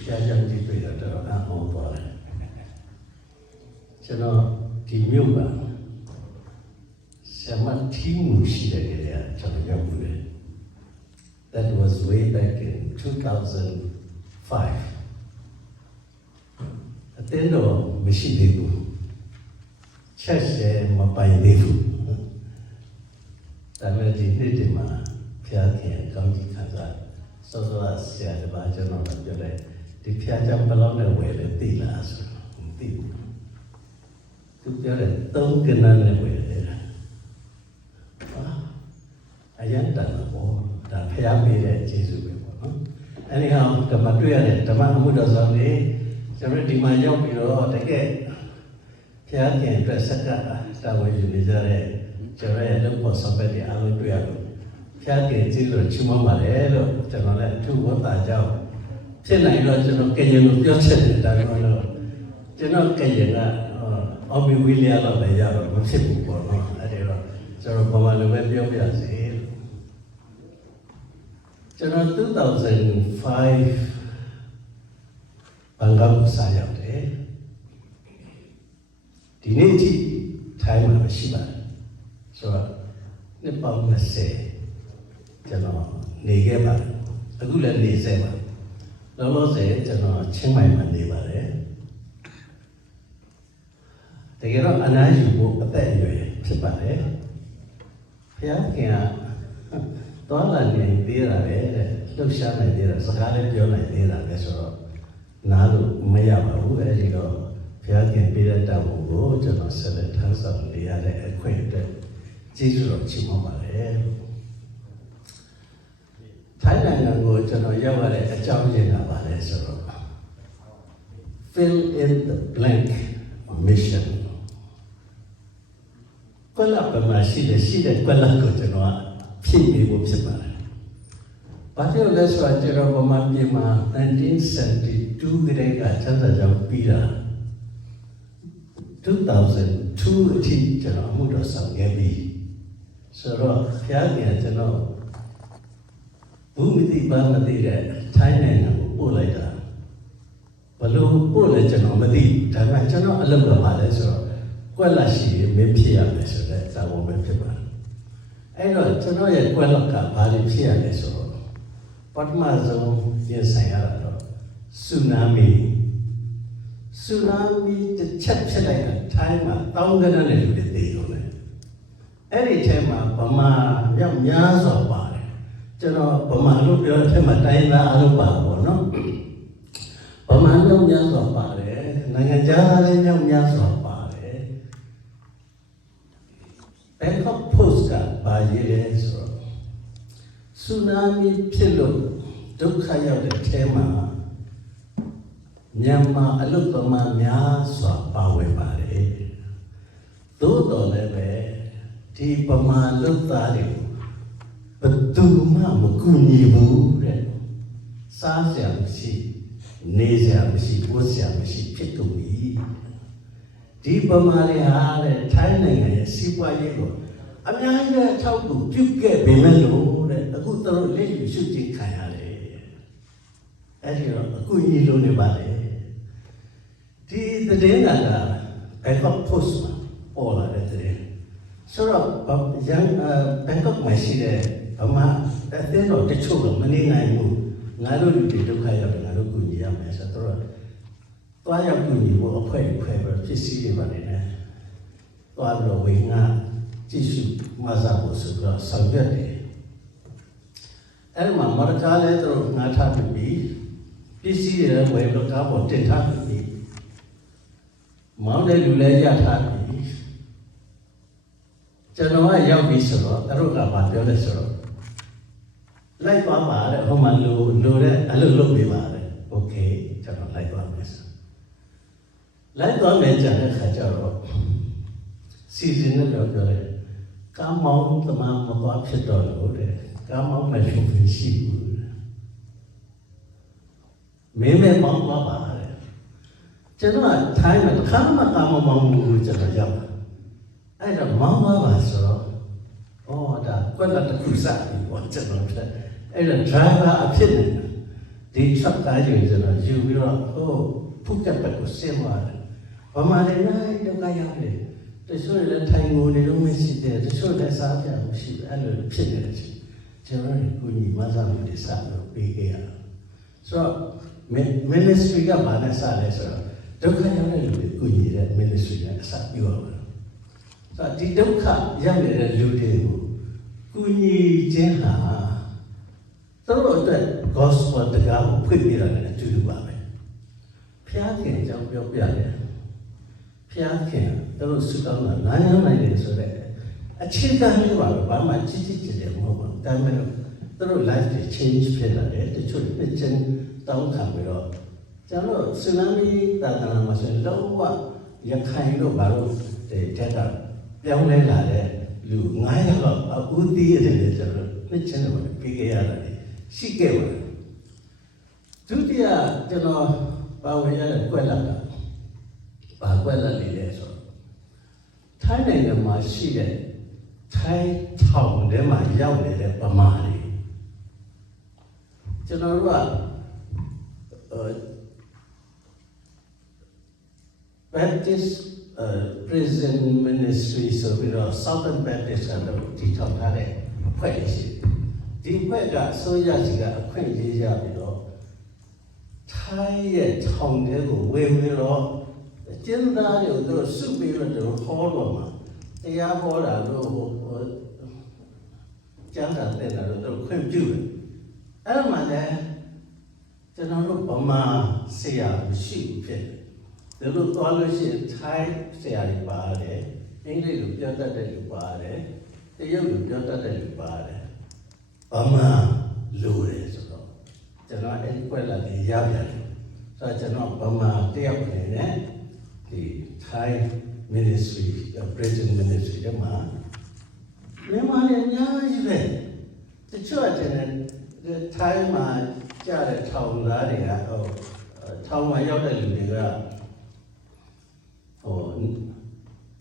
ဖျားကြောင်ကြည့်တွေ့တော့တော်အံ့ဩသွားတယ်ကျွန်တော်ဒီမြို့ကဆရာမထီးမှုရှိတဲ့နေရာကျွန်တော်ရောက်ဘူးလေ That was way back in 2005အတင်းတော့မရှိသေးဘူးချက်စဲမပိုင်သေးဘူးဒါပေမဲ့ဒီနေ့ဒီမှာဖျားခင်ကောင်းကြီးခံစားစောစောဆရာတပါးကျွန်တော်ပြောတယ်ဒီဖျားကြောင်ဘယ်လောက်နဲ့ဝယ်လဲသိလားဆိုတော့မသိဘူးသူပြောတယ်3ကနန်းနဲ့ဝယ်တယ်အရန်တန်တော့ဒါဖျားပေးတဲ့ကျေးဇူးပဲပေါ့နော်အဲဒီဟာကမတွေ့ရတဲ့ဓမ္မအမှုတော်ဆောင်နေကျွန်တော်ဒီမှာရောက်ပြီးတော့တကယ်ဖျားခင်အတွက်ဆက်ကတာဝန်ယူနေကြတဲ့ကျွန်တော်ရဲ့လုပ်ဖို့ဆောင်ပဲတဲ့အားလုံးတွေ့ရလို့ဖျားခင်ကျေးဇူးတော်ချီးမွမ်းပါတယ်လို့ကျွန်တော်လည်းအထူးဝတ်သားကြောင်းဖြစ်နိုင်တော့ကျွန်တော်ကရင်လိုပြောချက်တယ်ဒါကြောင့်လို့ကျွန်တော်ကရင်ကအော်မီဝီလီယာတော့လည်းရတော့မဖြစ်ဘူးပေါ့နော်အဲဒီတော့ကျွန်တော်ဘာမှလည်းပဲပြောပြစီကျွန်တော်2005ဘန်ကောက်စာရောက်တယ်ဒီနေ့ထိထိုင်းမှာမရှိပါဘူးဆိုတော့နှစ်ပေါင်း20ကျွန်တော်နေခဲ့ပါတယ်အခုလည်းနေစေပါလောလောဆယ်ကျွန်တော်ချင်းမိုင်မှာနေပါတယ်တကယ်တော့အနားယူဖို့အသက်အရွယ်ဖြစ်ပါတယ်ဘုရားခင်ကတော်လာနေသေးတာပဲလှုပ်ရှားနိုင်သေးတာစကားလည်းပြောနိုင်သေးတာပဲဆိုတော့နားလို့မရပါဘူးအဲဒီတော့ဘုရားခင်ပေးတဲ့တောင်းကိုကျွန်တော်ဆက်လက်ထမ်းဆောင်နေရတဲ့အခွင့်အရေးကျေးဇူးတော်ချီးမွမ်းပါတယ်ထိုင်းနိုင်ငံကိုကျွန်တော်ရောက်ရတဲ့အကြောင်းရင်းကပါလဲဆိုတော့ fill in the blank mission ကွက်လပ်ပမာရှိတဲ့ကွက်လပ်ကိုကျွန်တော်ဖြည့်ပေးဖို့ဖြစ်ပါတယ်။ဘာဖြစ်လို့လဲဆိုတော့ကျွန်တော်ဗမာပြည်မှာ1972ကတည်းကစမ်းသပ်ကြောင်းပြီးတာ2002အထိကျွန်တော်အမှုတော်ဆောင်ခဲ့ပြီးဆိုတော့ဖျားခင်ကျွန်တော်ဘူးမသိပါမသိတဲ့ထိုင်းနိုင်ငံကိုပို့လိုက်တာဘလို့ပို့လဲကျွန်တော်မသိဒါပေမဲ့ကျွန်တော်အလုပ်ကပါလဲဆိုတော့ကွက်လက်ရှိမင်းဖြစ်ရမယ်ဆိုတဲ့သာဝန်ပဲဖြစ်ပါတယ်အဲ့တော့ကျွန်တော်ရဲ့ကွက်လက်ကဘာလို့ဖြစ်ရလဲဆိုတော့ပထမဆုံးပြင်ဆိုင်ရတာတော့ဆူနာမီတစ်ချက်ဖြစ်လိုက်တာထိုင်းမှာတောင်းကနနဲ့လူတွေသေလို့လေအဲ့ဒီထဲမှာဗမာမြောက်များစွာပါတယ်ကျွန်တော်ဗမာလို့ပြောတဲ့ထဲမှာတိုင်းသားအလုပ်ပါပေါ့နော်ဗမာမြောက်များစွာပါတယ်နိုင်ငံခြားသားလည်းမြောက်များစွာပါတယ်ဘန်ကောက်ပို့စ်ကပါရေးလဲဆိုတော့ဆူနာမီဖြစ်လို့ဒုက္ခရောက်တဲ့ထဲမှာမြန်မာအလုသမားများစွာပါဝင်ပါတယ်သို့တော်လည်းပဲဒီဗမာလူသားတွေဘယ်သူမှမကူညီဘူးတဲ့စားစရာမရှိနေစရာမရှိဝတ်စရာမရှိဖြစ်ကုန်ပြီဒီဗမာတွေဟာတဲ့ထိုင်းနိုင်ငံရဲ့စီးပွားရေးကိုအများကြီးထောက်ကူပြုခဲ့ပေမဲ့လို့တဲ့အခုသူတို့လက်ယူရှုကြည့်ခံရတယ်အဲ့ဒီတော့အခုညီလို့နေပါလေဒီသတင်းကဘန်ကောက်ပို့စ်မှာပေါ်လာတဲ့သတင်းဆိုတော့ရန်ဘန်ကောက်မှာရှိတဲ့ဗမာအသင်းတော်တချို့ကမနေနိုင်ဘူးငါတို့လူတွေဒုက္ခရောက်တယ်ငါတို့ကူညီရမယ်ဆိုတော့သွားရောက်ကူညီဖို့အဖွဲ့ပြီးဖြစ်စီတွေပါနေတယ်သွားလို့ဝင်ငါကြည့်ရှုမစားဖို့ဆိုတော့ဆောင်ရွက်တယ်အဲ့မှာမော်ကားလဲသူတို့ငါထားပြီးပစ္စည်းတွေဝယ်လို့ကားပေါ်တင်ထားပြီးမောင်းတဲ့လူလည်းရထားပြီကျွန်တော်ကရောက်ပြီဆိုတော့သူတို့ကဘာပြောလဲဆိုတော့လိုက်သွားပါတဲ့ဟိုမှာလိုတဲ့အလုပ်လုပ်ပေးပါတဲ့โอเคကျွန်တော်လိုက်သွားမယ်ဆိုလိုက်သွားမယ်ကြတဲ့ခါကျတော့စီစဉ်နဲ့ပြောတယ်ကားမောင်းသမားမသွားဖြစ်တော့လို့တဲ့ကားမောင်းမရှိဘူးရှိဘူးမင်းမောင်းသွားပါတဲ့ကျွန်တော်ထိုင်းမှာခါမှကားမမောင်းဘူးကျွန်တော်ရောက်အဲ့တော့မောင်းသွားပါဆိုတော့ဒါကွက်လက်တစ်ခုစပြီပေါ့ကျွန်တော်ဖြစ်အဲ့တော့ driver အဖြစ်နေတာ ဒီချက်သားကြီးကျွန်တော်ယူပြီးတော့ဟိုဖုတ်ကပ်ပတ်ကိုဆင်းသွားတယ်ဘာမှလည်းနိုင်တော့ကြရတယ်တချို့လည်းထိုင်ငိုနေလို့မရှိတယ်တချို့လည်းစားပြမရှိဘူးအဲ့လိုဖြစ်နေတယ်ကျွန်တော်ကိုညီမစားမှုတွေစားလို့ပေးခဲ့ရဆိုတော့ ministry ကဘာနဲ့စားလဲဆိုတော့ဒုက္ခရောက်တဲ့လူတွေကိုညီတဲ့ ministry ကအစားပြုရမှာဆိုတော့ဒီဒုက္ခရောက်နေတဲ့လူတွေကိုကိုညီခြင်းဟာသူတို့အတွက် gospel တရားကိုဖွင့်ပြရတယ်အတူတူပါပဲဖျားခင်အကြောင်းပြောပြတယ်ဖျားခင်သူတို့စုတောင်းတာနိုင်နိုင်တယ်ဆိုတဲ့အခြေခံလေးပါပဲဘာမှကြီးကြီးကျယ်ကျယ်မဟုတ်ပါဘူးဒါပေမဲ့သူတို့ life တွေ change ဖြစ်လာတယ်တချို့နှစ်ချင်းတောင်းခံပြီးတော့ကျွန်တော်ဆူနာမီတာတနာမှာဆိုလုံးဝရခိုင်တို့ဘာလို့တဲ့ကပြောင်းလဲလာတဲ့လူ900လောက်အခုတည်ရတယ်ကျွန်တော်နှစ်ချင်းတော့ပြီးခဲ့ရတယ်ရှိခဲ့ပါတယ်ဒုတိယကျွန်တော်ပါဝင်ရတဲ့ကွက်လာတာဘာကွက်လာလေးလဲဆိုထိုင်းနိုင်ငံမှာရှိတဲ့ထိုင်းထောင်ထဲမှာရောက်နေတဲ့ဗမာတွေကျွန်တော်တို့ကBaptist Prison Ministry ဆိုပြီးတော့ Southern Baptist ကတော့တည်ထောင်ထားတဲ့အဖွဲ့ရှိတယ်ဒီအဖွဲ့ကအစိုးရစီကအခွင့်အရေးရပြီးတော့ထိုင်းရဲ့ထောင်ထဲကိုဝင်ပြီးတော့ကျင်းသားတွေကိုသူတို့စုပြီးတော့သူတို့ဟောတော့မှာတရားဟောတာလို့ကျမ်းစာတဲ့တာလို့သူခွင့်ပြုတယ်အဲ့မှာလည်းကျွန်တော်တို့ဗမာဆရာမရှိဘူးဖြစ်တယ်သူတို့သွားလို့ရှိရင်ထိုင်းဆရာတွေပါတယ်အင်္ဂလိပ်လိုပြောတတ်တဲ့လူပါတယ်တရုတ်လိုပြောတတ်တဲ့လူပါတယ်ဗမာလူတွေဆိုတော့ကျွန်တော်အဲ့ဒီကွက်လာတွေရပြန်တယ်ဆိုတော့ကျွန်တော်ဗမာတယောက်နေနဲ့ဒီ Thai Ministry Prison Ministry တွေမှာမြန်မာတွေအများကြီးပဲတချို့ကျတဲ့ထိုင်းမှာကြားတဲ့ထောင်သားတွေကထောင်မှာရောက်တဲ့လူတွေက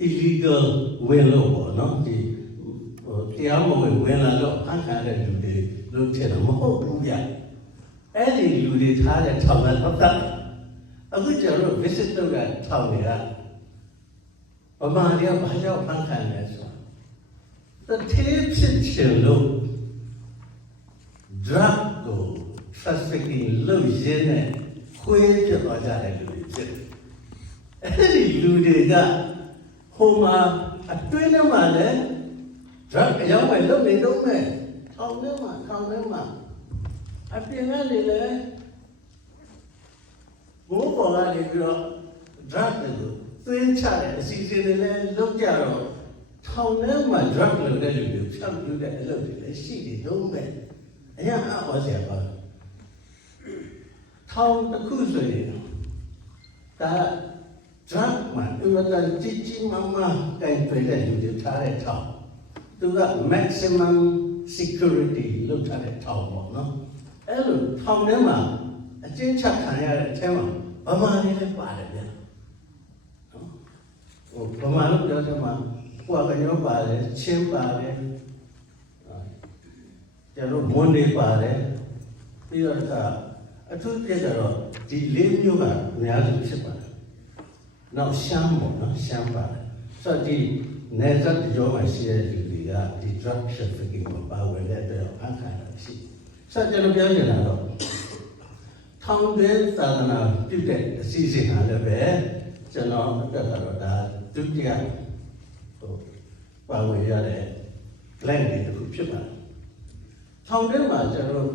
illegal ဝင်လို့ပေါ့နော်ဒီတရားမဝင်ဝင်လာတော့အခါတဲ့လူတွေလုပ်ချင်တော့မဟုတ်ဘူးဗျအဲ့ဒီလူတွေထားတဲ့ထောင်ကတော့တတ်အခုကျတော့ visit လုပ်တဲ့ထောင်တွေကဗမာတွေကဘာကြောင့်ဖန်ခံလဲဆိုတော့တထေးဖြစ်ချင်လို့ drug ကို trafficking လုပ်ရင်းနဲ့ခွေးပြသွားကြတဲ့လူတွေဖြစ်တယ်အဲ့ဒီလူတွေကဟိုမှာအတွင်းထဲမှာလည်း drug အရောက်မဲ့လုပ်နေတော့မဲ့ထောင်ထဲမှာအပြင်ကနေလည်းဘိုးပေါ်ကနေပြီးတော့ drug တွေကိုသွင်းချတဲ့အစီအစဉ်တွေလည်းလုပ်ကြတော့ထောင်ထဲမှာ drug လုပ်တဲ့လူတွေဖြတ်ပြတဲ့အလုပ်တွေလည်းရှိနေတော့မဲ့အရင်အဟောဆရာပါထောင်တစ်ခုဆိုရင်ဒါ drug မှာဥပဒေကြီးမမတိုင်တွေ့တဲ့လူတွေထားတဲ့ထောင်သူက maximum security လုပ်ထားတဲ့ထောင်ပေါ့နော်အဲ့လိုထောင်ထဲမှာအကျဉ်းချခံရတဲ့အထဲမှာဗမာတွေလည်းပါတယ်ဗျာနော်ဗမာလို့ပြောတယ်မှာကိုယ်ကညောပါတယ်ချင်းပါတယ်ကျတော့မွန်တွေပါတယ်ပြီးတော့အထူးပြကြတော့ဒီလေးမျိုးကအများစုဖြစ်ပါတယ်နောက်ရှမ်းပေါ့နော်ရှမ်းပါတယ်ဆိုတော့ဒီနေဇတ်ကြောမှာရှိတဲ့လူတွေကဒီ drug trafficking ကိုပါဝင်တဲ့အတွက်အခါရရှိဆိုတော့ကျွန်တော်ပြောချင်တာတော့ထောင်တွင်းသာသနာပြုတဲ့အစီအစဉ်ဟာလည်းပဲကျွန်တော်အတွက်ကတော့ဒါဒုတိယပါဝင်ရတဲ့ plan တွေတစ်ခုဖြစ်ပါတယ်ထောင်ထဲမှာကျွန်တော်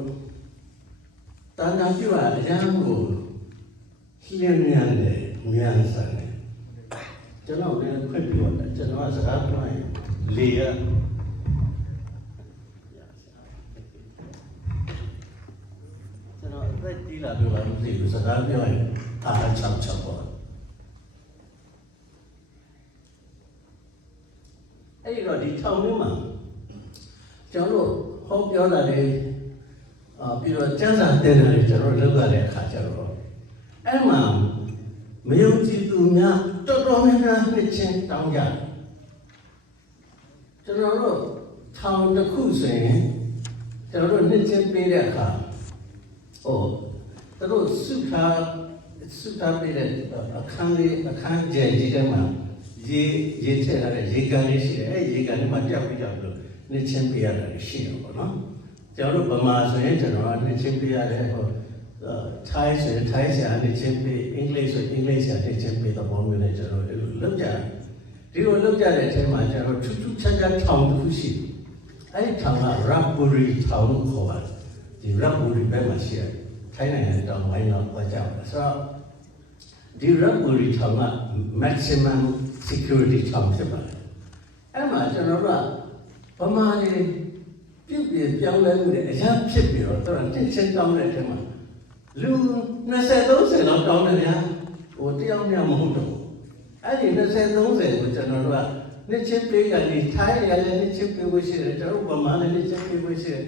တာနာပြုအရန်ကိုလျှင်မြန်တယ်မြန်ဆန်တယ်ကျွန်တော်လည်းခွင့်ပြုတယ်ကျွန်တော်ကစကားပြောရင်လေရကျွန်တော်အသက်ကြီးလာပြောတာမသိဘူးစကားပြောရင်အားချောက်ပေါ့အဲ့ဒီတော့ဒီထောင်ထဲမှာကျွန်တော်ဟောပြောတာလေပြီးတော့ကျမ်းစာသင်တာတွေကျွန်တော်လုပ်ရတဲ့အခါကျတော့အဲ့မှာမယုံကြည်သူများတော်တော်များများနှစ်ချင်းတောင်းကြတယ်ကျွန်တော်တို့ထောင်တစ်ခုဆိုရင်ကျွန်တော်တို့နှစ်ချင်းပေးတဲ့အခါ တို့စုထားပြတဲ့အခန်းကျယ်ကြီးထဲမှာရေထည့်ထားတဲ့ရေကန်လေးရှိတယ်အဲ့ရေကန်ထဲမှာကြောက်ပြီးတော့နှစ်ချင်းပြရတာရှိတယ်ပေါ့နော်ကျွန်တော်တို့ဗမာဆိုရင်ကျွန်တော်ကနှစ်ချင်းပြရတယ်ဟိုထိုင်းဆိုရင်ထိုင်းဆရာနှစ်ချင်းပြအင်္ဂလိပ်ဆိုအင်္ဂလိပ်ဆရာနှစ်ချင်းပြတဲ့ပုံမျိုးနဲ့ကျွန်တော်တို့လုပ်ကြတယ်ဒီလိုလုပ်ကြတဲ့အချိန်မှာကျွန်တော်ထူးထူးခြားခြားထောင်တစ်ခုရှိတယ်အဲ့ဒီထောင်က Rapuri ထောင်လို့ခေါ်ပါတယ်ဒီ Rapuri ဘက်မှာရှိတယ်ထိုင်းနိုင်ငံတောင်ပိုင်းတော့သွားကြတယ်ဆိုတော့ဒီ Rapuri ထောင်က maximum security ထောင်ဖြစ်ပါတယ်အဲ့မှာကျွန်တော်တို့ကဗမာတွေပြုတ်ပြပြောင်းလဲမှုတွေအရင်ဖြစ်ပြီးတော့တော်တော်တင်းချင်းတောင်းတဲ့အချိန်မှာလူ20-30လောက်တောင်းတယ်ဗျာဟိုတယောက်များမဟုတ်တော့အဲ့ဒီ20-30ကိုကျွန်တော်တို့ကနှစ်ချင်းပေးကနေထိုင်းရလည်းနှစ်ချင်းပေးဖို့ရှိတယ်ကျွန်တော်ဗမာလည်းနှစ်ချင်းပေးဖို့ရှိတယ်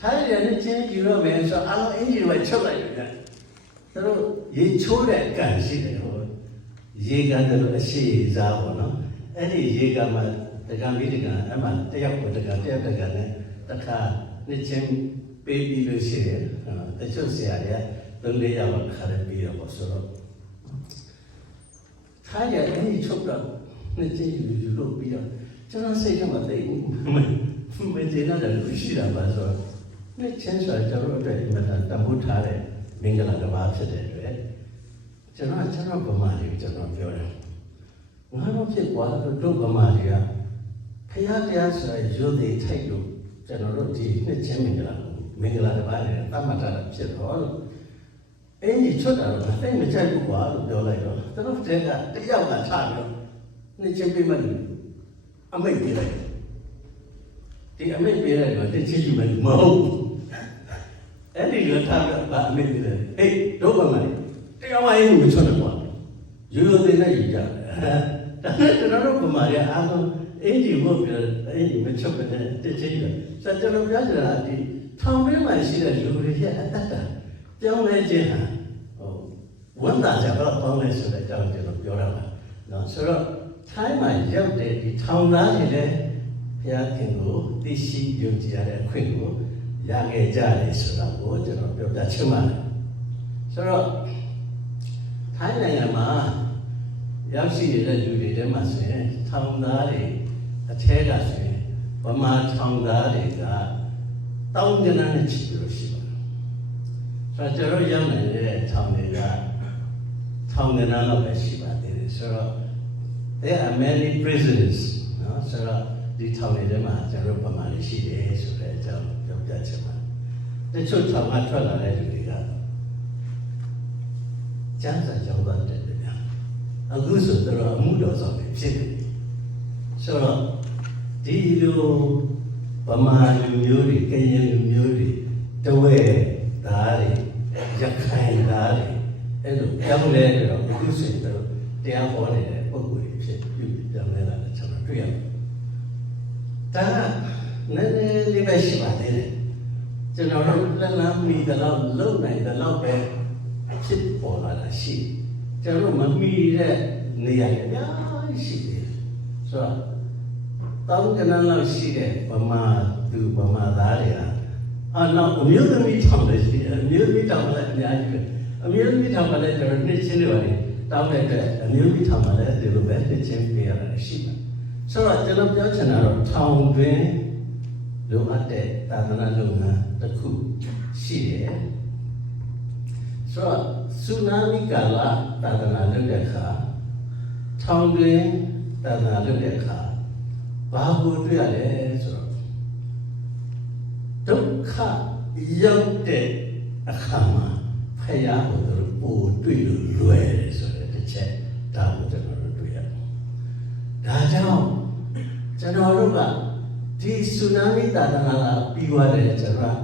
ထိုင်းရနှစ်ချင်းယူရမယ်ဆိုအားလုံးအင်ဂျီတွေချုပ်လိုက်တယ်ဗျာသူတို့ရေချိုးတဲ့ကန်ရှိတယ်ဟိုရေကန်တို့အရှိစားပေါ့နော်အဲ့ဒီရေကန်မှာတကံပြီးတကံအဲ့မှာတယောက်ကိုတကံတယောက်တကံနဲ့တခါနှစ်ချင်းပေးပြီးလို့ရှိတယ်တချို့ဆရာတွေက3-4 ယောက်ခါရပြီးတော့ဆိုတော့ထိုင်းရအဲ့ဒီချုပ်တော့နှစ်ချင်းယူလို့ပြီးတော့ကျွန်တော်စိတ်ထဲမှာတိတ်မကျေနပ်တယ်လို့ရှိတာပါဆိုတော့နှစ်ချင်းဆိုကျွန်တော်တို့အမှန်တန်ဖိုးထားတဲ့မင်္ဂလာတစ်ပါးဖြစ်တဲ့အတွက်ကျွန်တော်ဗမာတွေကိုကျွန်တော်ပြောတယ်ငါတို့ဖြစ်သွားတို့ဗမာတွေကဖျားတရားဆိုရရိုသေထိုက်လို့ကျွန်တော်တို့ဒီနှစ်ချင်းမင်္ဂလာတစ်ပါးနဲ့တတ်မှတ်တာဖြစ်တော့အင်းကြီးချွတ်တာတော့တိတ်မကြိုက်ဘူးကွာလို့ပြောလိုက်တော့သူတို့တဲကတယောက်ကထားပြီးနှစ်ချင်းပြမလို့အမိတ်ပြလိုက်ဒီအမိတ်ပြလိုက်တော့တစ်ချင်းယူမယ်မဟုတ်အဲ့ဒီလိုထားပြီးအမိတ်ပြလိုက်ဟေးတို့ဗမာတွေတရားမရင်းကိုချွတ်တယ်ကွာရိုးရိုးသေးနဲ့ယူကြဒါနဲ့ကျွန်တော်တို့ဗမာတွေအားလုံးအင်းကြီးဘုတ်ပြအင်းကြီးမချွတ်ပဲတစ်ချင်းယူဆက်ကျွန်တော်ပြောချင်တာဒီထောင်ထဲမှာရှိတဲ့လူတွေရဲ့အတ္တပြောင်းလဲခြင်းဟာဝန်တာကြတော့ပေါင်းလဲဆိုတဲ့အကြောင်းကျွန်တော်ပြောရမှာနော်ဆိုတော့ထိုင်းမှာရောက်တဲ့ဒီထောင်သားတွေလည်းဘုရားခင်ကိုသိရှိယုံကြည်ရတဲ့အခွင့်ကိုရခဲ့ကြတယ်ဆိုတော့ကိုကျွန်တော်ပြောပြချင်ပါတယ်ဆိုတော့ထိုင်းနိုင်ငံမှာရောက်ရှိနေတဲ့လူတွေထဲမှာဆိုရင်ထောင်သားတွေအထဲကဆိုရင်ဗမာထောင်သားတွေကတောင်းကြတဲ့ချီလို့ရှိပါတယ်ဆိုတော့ကျွန်တော်ရောက်နေတဲ့ထောင်တွေကထောင်ကနာလောက်ပဲရှိပါသေးတယ်ဆိုတော့ there are many prisons နော်ဆိုတော့ဒီထောင်တွေထဲမှာကျွန်တော်ဗမာတွေရှိတယ်ဆိုတဲ့အကြောင်းပြောပြချင်ပါတယ်တချို့ထောင်ကထွက်လာတဲ့လူတွေကကျန်းစာကြောင်းသားတယ်ဗျာအခုဆိုတော့အမှုတော်ဆောင်တွေဖြစ်နေပြီဆိုတော့ဒီလိုဗမာလူမျိုးတွေကရင်လူမျိုးတွေတဝဲသားတွေရခိုင်သားတွေအဲ့လိုပြောင်းလဲပြီးတော့အခုဆိုရင်တော့တရားဟောနေတဲ့ပုဂ္ဂိုလ်တွေဖြစ်ပြီးပြောင်းလဲလာတဲ့ကျွန်တော်တွေ့ရတယ်။ဒါကနည်းနည်းလေးပဲရှိပါသေးတယ်။ကျွန်တော်တို့လက်လမ်းမီတဲ့လောက်လုံနိုင်တဲ့လောက်ပဲဖြစ်ပေါ်လာတာရှိ။ကျွန်တော်မမီတဲ့နေရာတွေအများကြီးရှိသေးတယ်။ဆိုတော့တောင်းကနန်းလောက်ရှိတဲ့ဗမာသားတွေဟာနောက်အမျိုးသမီးထောင်လည်းရှိတယ်အမျိုးသမီးထောင်လည်းအများကြီးပဲအမျိုးသမီးထောင်ကလည်းကျွန်တော်နှစ်ချင်းတွေပါလေတောင်းတဲ့အတွက်အမျိုးသမီးထောင်ကလည်းဒီလိုပဲနှစ်ချင်းပေးရတာရှိတယ်ဆိုတော့ကျွန်တော်ပြောချင်တာတော့ထောင်တွင်လိုအပ်တဲ့သာသနာလုပ်ငန်းတစ်ခုရှိတယ်ဆိုတော့ဆူနာမီကာလသာသနာလုပ်တဲ့အခါထောင်တွင်သာသနာလုပ်တဲ့အခါဘာကိုတွေ့ရလဲဆိုတော့ဒုက္ခရောက်တဲ့အခါမှာဖယားကိုတို့ပို့တွေ့လို့လွယ်တယ်ဆိုတဲ့တစ်ချက်ဒါကိုကျွန်တော်တို့တွေ့ရတယ်။ဒါကြောင့်ကျွန်တော်တို့ကဒီဆူနာမီသာသနာလာပြီးသွားတယ်ကျွန်တော်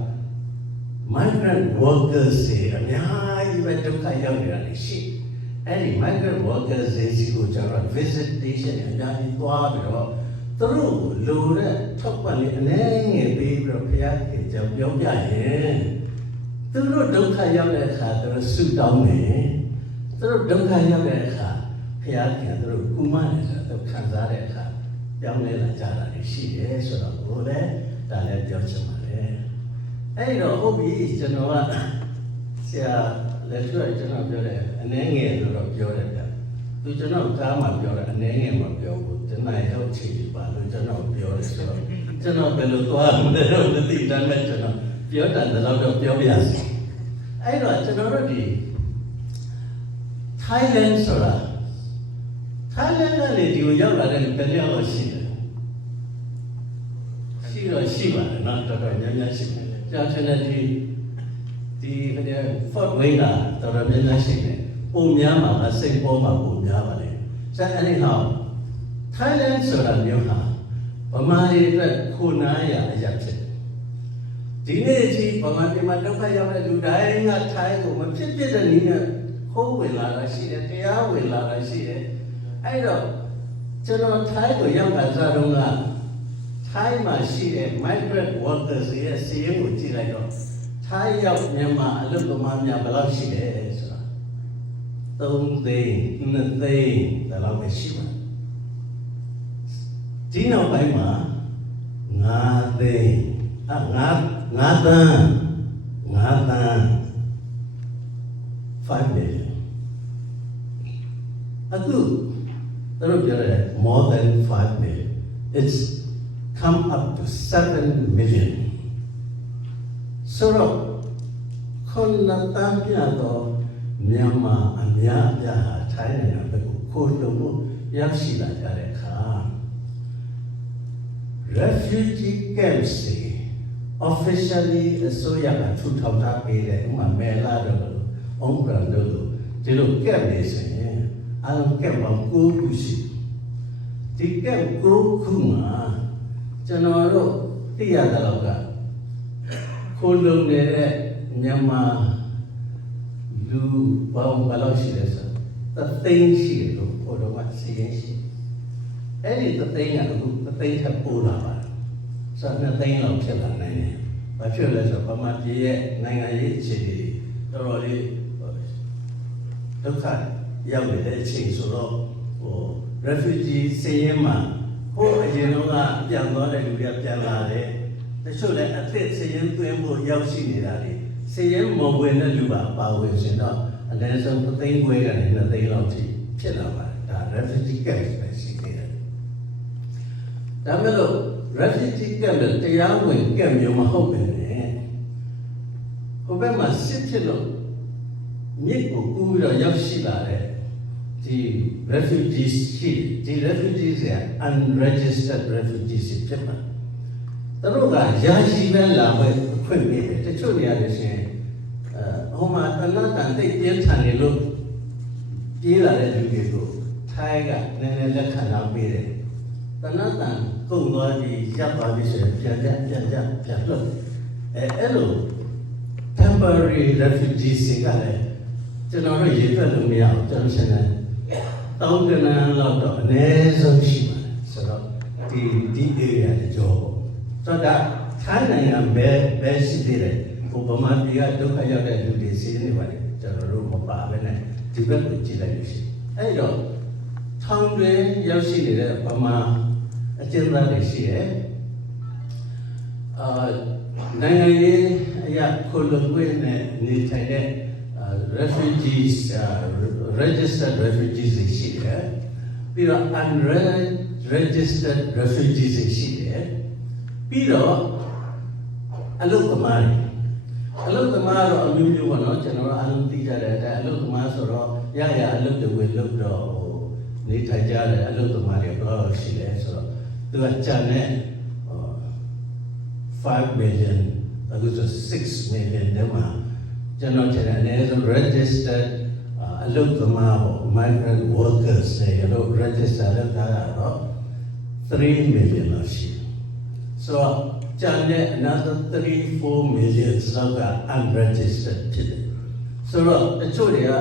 migrant workers တွေအများကြီးပဲဒုက္ခရောက်နေတာရှိ။အဲ့ဒီ migrant workers တွေကိုကျွန်တော် visitation အများကြီးသွားပြီးတော့သူတို့လိုတဲ့ထောက်ပံ့လေးအနေငယ်ပေးပြီးတော့ဘုရားခင်ကြောင့်ပြောပြရင်သူတို့ဒုက္ခရောက်တဲ့အခါသူတို့ဆုတောင်းတယ်သူတို့ဒုက္ခရောက်တဲ့အခါဘုရားခင်သူတို့ကုမတယ်ဆိုတော့ခံစားတဲ့အခါပြောင်းလဲလာကြတာရှိတယ်ဆိုတော့ကိုယ်လည်းဒါလည်းပြောချင်ပါတယ်အဲ့တော့ဟုတ်ပြီကျွန်တော်ကဆရာ let's go ကျွန်တော်ပြောတယ်အနေငယ်လို့တော့ပြောတယ်ဗျသူကျွန်တော်ကားမှာပြောတယ်အနေငယ်မှာပြောဘူးကျွန်တော်ရောက်ချီပါလို့ကျွန်တော်ပြောတယ်ဆိုတော့ကျွန်တော်ဘယ်လိုသွားမလဲတော့မသိတယ်မဲ့ကျွန်တော်ပြောတယ်တော့ပြောပြရစီအဲ့တော့ကျွန်တော်တို့ဒီ Thailand ဆိုတာ Thailand ကနေဒီကိုရောက်လာတဲ့ဘယ်လောက်ရှိလဲရှိပါတယ်နော်တော်တော်များများရှိတယ်ကျွန်တော်ထင်တယ်ဒီFort Wayne တော်တော်များများရှိတယ်ပုံများမှာစိတ်ပေါ်မှာပုံများပါလေဆိုတော့အဲ့ဒီဟော Thailand ဆိုတာမျိုးဟာဗမာတွေအတွက်ခုနာရအရာဖြစ်ဒီနေ့အထိဗမာပြည်မှာဒုက္ခရောက်တဲ့လူတိုင်းကထိုင်းကိုမဖြစ်ဖြစ်တဲ့နည်းနဲ့ခိုးဝင်လာတာရှိတယ်တရားဝင်လာတာရှိတယ်အဲ့တော့ကျွန်တော်ထိုင်းကိုရောက်လာကြတော့ကထိုင်းမှာရှိတဲ့ migrant workers ရဲ့စီးရင်ကိုကြည့်လိုက်တော့ထိုင်းရောက်မြန်မာအလုပ်သမားများဘယ်လောက်ရှိလဲဆိုတာ3သိန်း2သိန်းဒါလောက်ပဲရှိပါတယ်ဒီနောက်ပိုင်းမှာ5သိန်း5သန်း5 million အခုတို့ပြောတယ် more than 5 million it's come up to 7 millionဆိုတော့ခုနတမ်းပြတော့မြန်မာအများပြားထိုင်းနိုင်ငံဘက်ကိုခိုးလုံမှုရောက်ရှိလာကြတဲ့အခါ refugee camps officially အစိုးရကထူထောင်ထားပေးတယ်ဥပမာမဲလာတော့အုံးကရန်တို့ဒီလို camp တွေဆိုရင်အလုံး camp ပေါင်း9ခုရှိဒီ camp 9ခုမှာကျွန်တော်တို့သိရတဲ့လောက်ကခိုးလုံနေတဲ့မြန်မာလူပေါင်းဘယ်လောက်ရှိလဲဆိုတော့သိန်းရှိတယ်လို့ဟိုတော့ကစီရင်ရှိအဲ့ဒီသိန်းကအခုသိန်းထပ်ပို့လာပါတယ်ဆိုတော့သိန်းလောက်ဖြစ်လာနိုင်တယ်ဘာဖြစ်လဲဆိုတော့ဗမာပြည်ရဲ့နိုင်ငံရေးအခြေအနေတော်တော်လေးဒုက္ခရောက်နေတဲ့အချိန်ဆိုတော့refugee စီရင်မှာဟိုအရင်တော့ကပြန်သွားတဲ့လူတွေကပြန်လာတယ်တချို့လည်းအသက်စီရင်သွင်းဖို့ရောက်ရှိနေတာလေစီရင်မဝင်တဲ့လူပါပါဝင်ရှင်တော့အနည်းဆုံးသိန်းခွဲကနေ2သိန်းလောက်ထိဖြစ်လာပါတယ်ဒါ refugee camp ပဲရှိသေးတယ်ဒါမဲ့လို့ refugee camp တရားဝင် camp မျိုးမဟုတ်ပဲနဲ့ဟိုဘက်မှာစစ်ဖြစ်လို့မြစ်ကိုကူးပြီးတော့ရောက်ရှိလာတဲ့ဒီ refugees ရှိဒီ refugees က unregistered refugees ဖြစ်မှာသူတို့ကယာရှိပဲလာပဲခွင့်ပေးတယ်တချို့နေရာတွေရှင်ဟိုမှာအနာတန်တိတ်ပြင်းထန်နေလို့ပြေးလာတဲ့လူတွေကိုထိုင်းကနည်းနည်းလက်ခံလာပေးတယ်တနာတန်ကုန်သွားပြီးရပ်သွားပြီးဆိုရင်ပြန်လို့အဲ့လို temporary refugees တွေကလည်းကျွန်တော်တို့ရေတွက်လို့မရအောင်ကျွန်တော်ရှင်းတယ်တောင်းကနန်းလောက်တော့အနည်းဆုံးရှိပါတယ်ဆိုတော့ဒီ area တကြောပေါ့ဆိုတော့ထိုင်းနိုင်ငံပဲရှိသေးတယ်ဟိုဗမာပြည်ကဒုက္ခရောက်တဲ့လူတွေစီးနေပါတယ်ကျွန်တော်တို့မပါဘဲနဲ့ဒီဘက်ကိုကြည့်လိုက်လို့ရှိအဲ့တော့ထောင်တွင်ရောက်ရှိနေတဲ့ဗမာအကျဉ်းသားတွေရှိတယ်နိုင်ငံရေးအရာခိုလုံခွင့်နဲ့နေထိုင်တဲ့ refugees registered refugees တွေရှိတယ်ပြီးတော့ unregistered refugees တွေရှိတယ်ပြီးတော့အလုပ်သမားတော့အမျိုးမျိုးပါနော်ကျွန်တော်တို့အလုံးသိကြတဲ့အတိုင်းအလုပ်သမားဆိုတော့ရအလုပ်တွေဝင်လုပ်တော့နေထိုင်ကြတဲ့အလုပ်သမားတွေဘယ်လိုရှိလဲဆိုတော့သူကကျန်တဲ့5 million အခုဆို6 million တည်းမှာကျွန်တော်ထင်တယ်အနည်းဆုံး registered အလုပ်သမားပေါ့ migrant workers တွေအလုပ် register လုပ်ထားတာတော့3 million လောက်ရှိဆိုတော့ကျန်တဲ့ another 3-4 million လောက်က unregistered ဖြစ်တယ်ဆိုတော့တချို့တွေက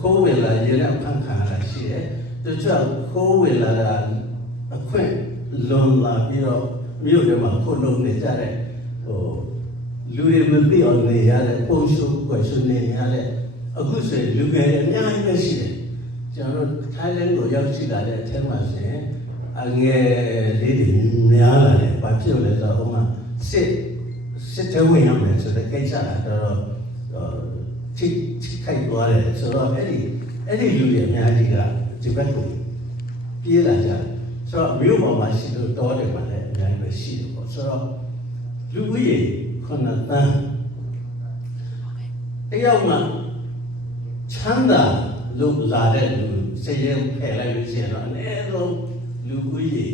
ခိုးဝင်လာရင်လည်းဖန်ခံရရှိတယ်တချို့ခိုးဝင်လာတာအခွင့်လွန်လာပြီးတော့မြို့တွေမှာခိုးလုံနေကြတဲ့လူတွေမသိအောင်နေရတဲ့ပုံရှုပ်ွယ်ရှုနေရတဲ့အခုဆိုရင်လူငယ်တွေအများကြီးပဲရှိတယ်ကျွန်တော်တို့ထိုင်းလင်းကိုရောက်ရှိလာတဲ့အထက်မှာဆိုရင်အငယ်လေးတွေများလာတယ်ဘာဖြစ်လဲဆိုတော့ဟိုမှာစစ်တဲဝင်ရမယ်ဆိုတဲ့ကိစ္စကတော့ ခိုက်သွားတယ်ဆိုတော့အဲ့ဒီလူတွေအများကြီးကဒီဘက်ကိုပြေးလာကြတယ်ဆိုတော့မြို့ပေါ်မှာရှိလို့တောတယ်မှာလည်းအများကြီးပဲရှိတယ်ပေါ့ဆိုတော့လူဦးရေ9 သန်းတယောက်မှချမ်းသာလို့လာတဲ့လူစည်ရဲဖယ်လိုက်လို့ရှိရင်တော့အနည်းဆုံးလူဦးရေ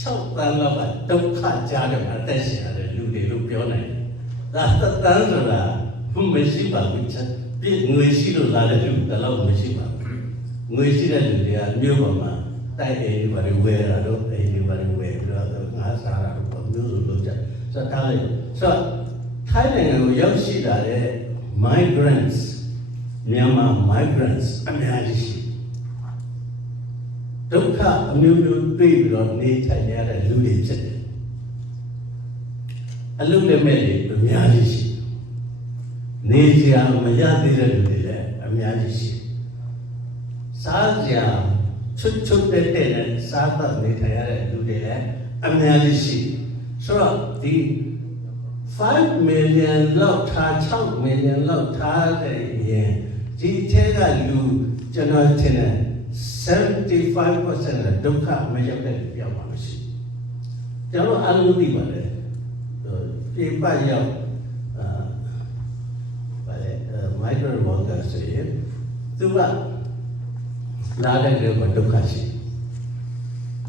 6 သန်းလောက်ကဒုက္ခကြားတယ်မှာအသက်ရှင်ရတဲ့လူတွေလို့ပြောနိုင်တယ်။ဒါတသန်းဆိုတာမရှိပါဘူးချက်ပြည့်ငွေရှိလို့လာတဲ့လူတော့မရှိပါဘူး။ငွေရှိတဲ့လူတွေကမြို့ပေါ်မှာတိုက်အိမ်တွေဘာတွေဝယ်တာတော့အိမ်တွေဘာတွေဝယ်ပြီးတော့ငါးစားတာတော့မျိုးစုံလုပ်ကြ။ဆိုတော့ထားလိုက်ဆိုတော့ထိုင်းနိုင်ငံကိုရောက်ရှိလာတဲ့ migrants မြန်မာ migrants အများကြီးရှိဒုက္ခအမျိုးမျိုးတွေ့ပြီးတော့နေထိုင်ရတဲ့လူတွေဖြစ်တယ်အလုပ်လက်မဲ့တွေအများကြီးရှိနေစရာမရသေးတဲ့လူတွေလည်းအများကြီးရှိစားစရာချွတ်တဲ့နဲ့စားတော့နေထိုင်ရတဲ့လူတွေလည်းအများကြီးရှိဆိုတော့ဒီ5 million လောက်ထား6 million လောက်ထားတဲ့ရင်ဒီထဲကလူကျွန်တော်ထင်တယ်75% ဒုက္ခမရောက်တဲ့ပြောင်းပါမရှိကျွန်တော်အလုပ်ပြီးပါတယ်ပြေပရောက်migrant worker ဆိုရင်သူကလာတဲ့လူကဒုက္ခရှိ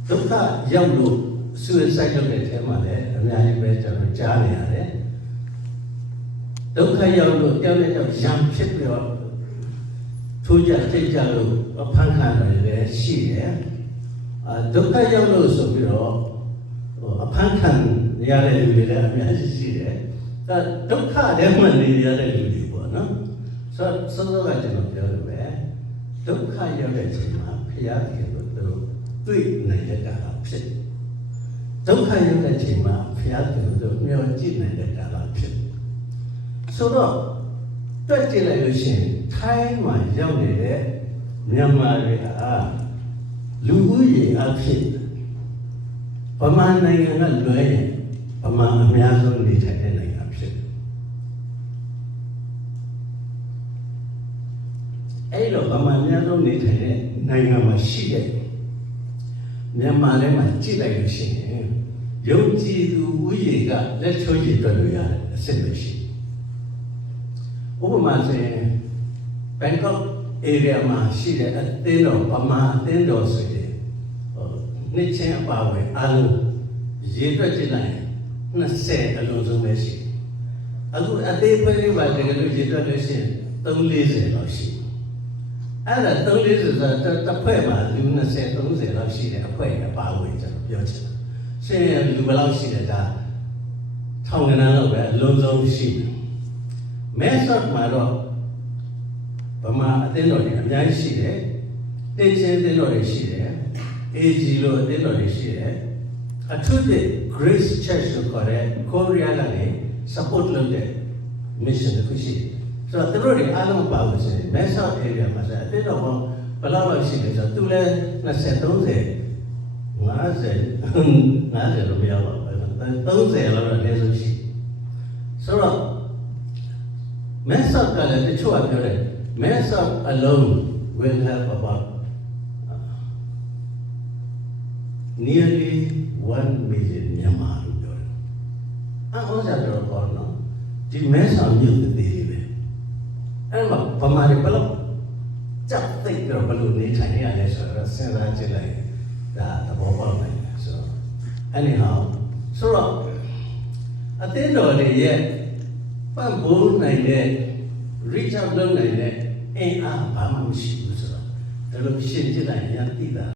ဒုက္ခရောက်လို့ suicide လုပ်တဲ့ထဲမှာလည်းအများကြီးပဲကျွန်တော်ကြားနေရတယ်ဒုက္ခရောက်လို့တယောက်နဲ့တယောက်ရံဖြစ်ပြီးတော့ထိုးကြထိတ်ကြလို့အဖမ်းခံရတယ်လည်းရှိတယ်ဒုက္ခရောက်လို့ဆိုပြီးတော့အဖမ်းခံရတဲ့လူတွေလည်းအများကြီးရှိတယ်ဒါဒုက္ခထဲမှာနေရတဲ့လူတွေပေါ့နော်ဆိုတော့ကကျွန်တော်ပြောလို့ပဲဒုက္ခရောက်တဲ့အချိန်မှာဖျားတယ်လို့တွေ့နိုင်တဲ့ကာလဖြစ်ဒုက္ခရောက်တဲ့အချိန်မှာဖျားတယ်လို့မျှော်ကြည့်နိုင်တဲ့ကာလဖြစ်ဆိုတော့တွက်ကြည့်လိုက်လို့ရှိရင်ထိုင်းမှာရောက်နေတဲ့မြန်မာတွေဟာလူဦးရေအဖြစ်ဗမာနိုင်ငံကလွဲရင်ဗမာအများဆုံးနေထိုင်တဲ့နိုင်ငံဖြစ်အဲ့တော့ဗမာအများဆုံးနေထိုင်တဲ့နိုင်ငံမှာရှိတဲ့မြန်မာထဲမှာကြည့်လိုက်လို့ရှိရင်ယုံကြည်သူဦးရေကလက်ချိုးရည်တွက်လို့ရတယ်အစစ်မရှိဥပမာဆိုရင်ဘန်ကောက် area မှာရှိတဲ့အသင်းတော်ဗမာအသင်းတော်ဆိုရင်နှစ်ချင်းအပါဝင်အားလုံးရေတွက်ကြည့်လိုက်20အလုံးစုံပဲရှိအခုအသေးဖွဲလေးပါတကယ်လို့ရေတွက်လို့ရှိရင်340လောက်ရှိအဲ့ဒါ340ဆိုတာတစ်ဖွဲ့မှာလူ20 30လောက်ရှိတဲ့အဖွဲ့အပါဝင်ကျွန်တော်ပြောချင်တယ်ရှင်းရလူဘယ်လောက်ရှိတယ်ဒါထောင်ကနန်းလောက်ပဲအလုံးစုံရှိတယ်မဲဆော့မှာတော့ဗမာအသင်းတော်တွေအများကြီးရှိတယ်တင်ချင်းအသင်းတော်တွေရှိတယ်AG လို့အသင်းတော်တွေရှိတယ်အထူးသဖြင့် Grace Church လို့ခေါ်တဲ့ကိုရီးယားကနေ support လုပ်တဲ့ mission တစ်ခုရှိတယ်ဆိုတော့သူတို့တွေအားလုံးပါလို့ဆိုရင်မဲဆော့ area မှာဆိုအသင်းတော်ဘယ်လောက်လောက်ရှိလဲဆိုတော့သူလည်း20 30 50လို့မရပါဘူး30လောက်တော့အနည်းဆုံးရှိဆိုတော့Message ကလည်းတချို့ကပြောတယ် Message alone will have about nearly 1 million မြန်မာလို့ပြောတယ်။အော်စားတော့ဘောနော်ဒီ Message မြို့တည်တယ်ပဲအဲ့မှာဗမာတွေဘယ်လိုကြက်သိပ်တော့ဘယ်လိုနေထိုင်ရလဲဆိုတော့စဉ်းစားကြည့်လိုက်ဒါသဘောပေါက်နိုင်တယ်ဆိုတော့ anyhow ဆိုတော့အသင်းတော်တွေရဲ့ပံ့ပိုးနိုင်တဲ့ reach out လုပ်နိုင်တဲ့အင်အားဘာမှမရှိဘူးဆိုတော့ဒါလိုရှင်းကြည့်လိုက်ရင်သိတာ